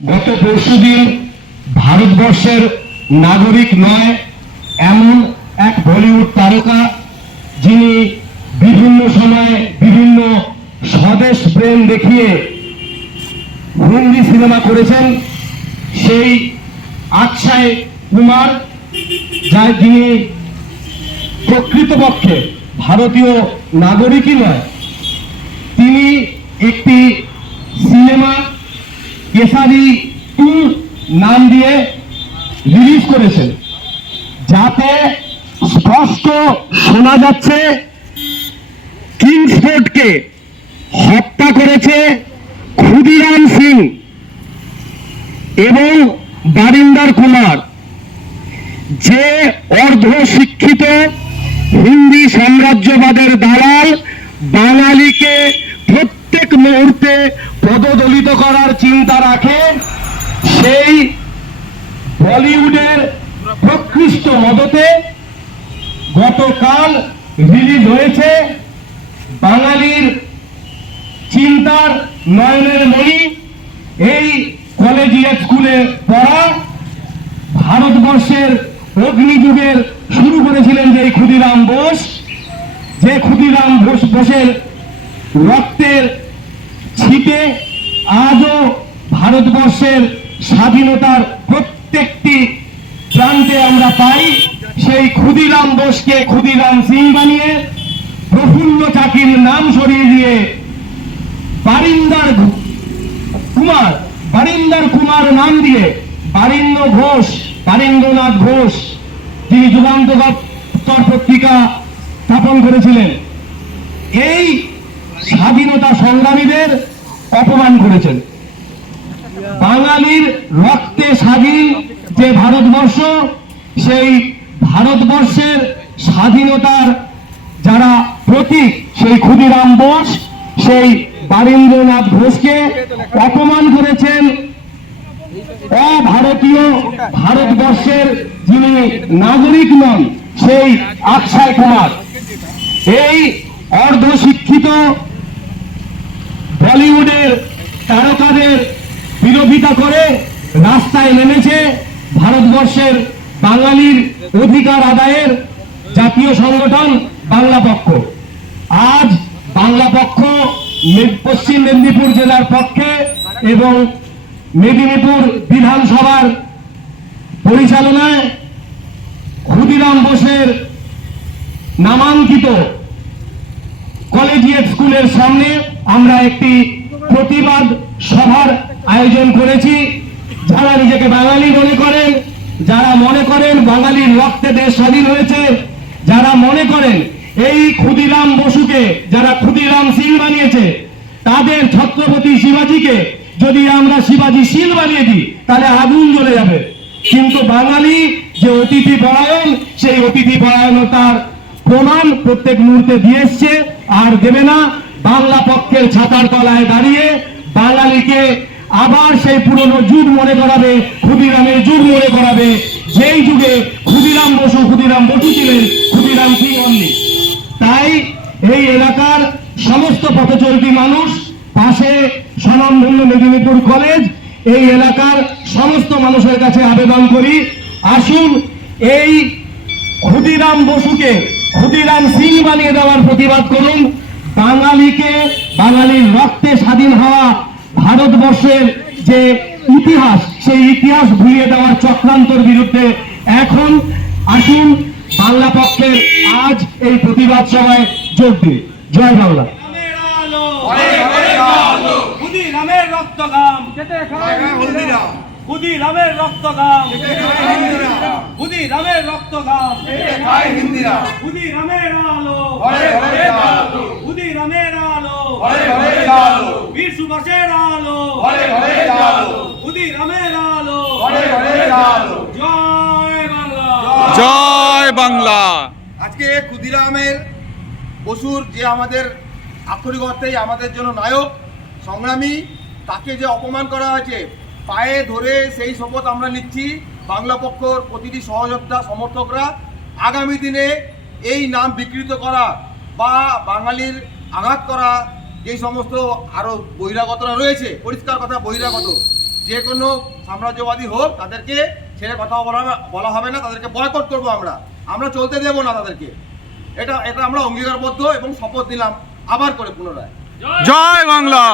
গত পরশুদিন ভারতবর্ষের নাগরিক নয়, এমন এক বলিউড তারকা যিনি বিভিন্ন সময়ে বিভিন্ন স্বদেশ প্রেম দেখিয়ে হিন্দি সিনেমা করেছেন, সেই আকশায় কুমার যা যিনি প্রকৃতপক্ষে ভারতীয় নাগরিকই নয়, তিনি একটি সিনেমা কেসারি টু নাম দিয়ে রিলিজ করেছেন, যাতে স্পষ্ট শোনা যাচ্ছে কিংসফোর্ডকে হত্যা করেছে ক্ষুদিরাম সিং এবং বারিন্দার কুমার, যে অর্ধ শিক্ষিত হিন্দি সাম্রাজ্যবাদের দালাল বাঙালিকে প্রত্যেক মুহূর্তে পদদলিত করার চিন্তা রাখে, সেই বলিউডের প্রকৃষ্ট মদতে গতকাল রিলিজ হয়েছে বাঙালির চিন্তার নয়নের মণি এই কলেজিয়া স্কুলে পড়া ভারতবর্ষের অগ্নিযুগের শুরু করেছিলেন যে ক্ষুদিরাম বোস। যে ক্ষুদিরাম বোস বোসের রক্তের ছিটে আজও ভারতবর্ষের স্বাধীনতার প্রত্যেকটি প্রান্তে আমরা পাই। সেই ক্ষুদিরাম বোসকে ক্ষুদিরাম সিং বানিয়ে প্রফুল্ল চাকির নাম সরিয়ে দিয়ে বারিন্দার কুমার বারিন্দার কুমার নাম দিয়ে বারিন্দ্র ঘোষ, বারীন্দ্রনাথ ঘোষ তিনি যুগান্ত দপ্তর পত্রিকা স্থাপন করেছিলেন। এই স্বাধীনতা সংগ্রামীদের অপমান করেছেন। বাঙালির রক্তে স্বাধীন যে ভারতবর্ষ, সেই ভারতবর্ষের স্বাধীনতার যারা প্রতীক, সেই ক্ষুদিরাম বোস, সেই বারীন্দ্রনাথ ঘোষকে অপমান করেছেন অভারতীয় ভারতবর্ষের যিনি নাগরিক নন, সেই অক্ষয় কুমার। এই অর্ধশিক্ষিত বলিউডের তারকাদের বিরোধিতা করে রাস্তায় নেমেছে ভারতবর্ষের বাঙালির অধিকার আদায়ের জাতীয় সংগঠন বাংলা পক্ষ। আজ বাংলা পক্ষ পশ্চিম মেদিনীপুর জেলার পক্ষে এবং মেদিনীপুর বিধানসভার পরিচালনায় ক্ষুদিরাম বোসের নামাঙ্কিত কলেজিয়েট স্কুলের সামনে আমরা একটি প্রতিবাদ সভার আয়োজন করেছি। যারা নিজেকে বাঙালি মনে করেন, যারা মনে করেন বাঙালির রক্তে দেশ স্বাধীন হয়েছে, যারা মনে করেন এই ক্ষুদিরাম বসুকে, যারা ক্ষুদিরাম সিং বানিয়েছে, তাদের ছত্রপতি শিবাজিকে যদি আমরা শিবাজি শীল বানিয়ে দিই, তাহলে আগুন জ্বলে যাবে। কিন্তু বাঙালি যে অতিথি পরায়ণ, সেই অতিথি পরায়ণতার প্রমাণ প্রত্যেক মুহূর্তে দিয়ে এসছে, আর দেবে না। বাংলা পক্ষের ছাতার তলায় দাঁড়িয়ে বাঙালিকে আবার সেই পুরনো যুগ মনে করাবে, ক্ষুদিরামের যুগ মনে করাবে। যেই যুগে ক্ষুদিরাম বসু ক্ষুদিরাম বসু ছিলেন, ক্ষুদিরাম সিং অমনি তাই এই এলাকার সমস্ত পথচলতি মানুষ পাশে স্বনামধন্য মেদিনীপুর কলেজ, এই এলাকার সমস্ত মানুষের কাছে আবেদন করি, আসুন এই ক্ষুদিরাম বসুকে, ক্ষুদিরাম সিং বানিয়ে দেওয়ার প্রতিবাদ করুন। বাঙালিকে, বাঙালির রক্তে স্বাধীন হওয়া ভারতবর্ষের যে ইতিহাস, সেই ইতিহাস ভুলিয়ে দেওয়ার চক্রান্তর বিরুদ্ধে এখন আসুন বাংলা পক্ষের আজ এই প্রতিবাদ সভায় যোগ দিন জয় বাংলা। রক্ত গাম খুদি রামের রক্ত গাম খুদি রামের আলো বীর সুভাষের আলো। খুদি রামের আলো। জয় বাংলা। জয় বাংলা। আজকে ক্ষুদিরামের বসুর যে আমাদের আক্ষরিক অর্থেই আমাদের জন্য নায়ক সংগ্রামী তাকে যে অপমান করা হয়েছে পায়ে ধরে সেই শপথ আমরা নিচ্ছি বাংলা পক্ষর প্রতিটি সহযোদ্ধা সমর্থকরা। আগামী দিনে এই নাম বিকৃত করা বা বাঙালির আঘাত করা যে সমস্ত আরও বহিরাগতরা রয়েছে, পরিষ্কার কথা, বহিরাগত, যে কোনো সাম্রাজ্যবাদী হোক, তাদেরকে ছেড়ে কথা বলা বলা হবে না, তাদেরকে বয়কট করব আমরা। আমরা চলতে দেবো না তাদেরকে। এটা এটা আমরা অঙ্গীকারবদ্ধ এবং শপথ নিলাম, আবার করে পুনরায়। জয় বাংলা।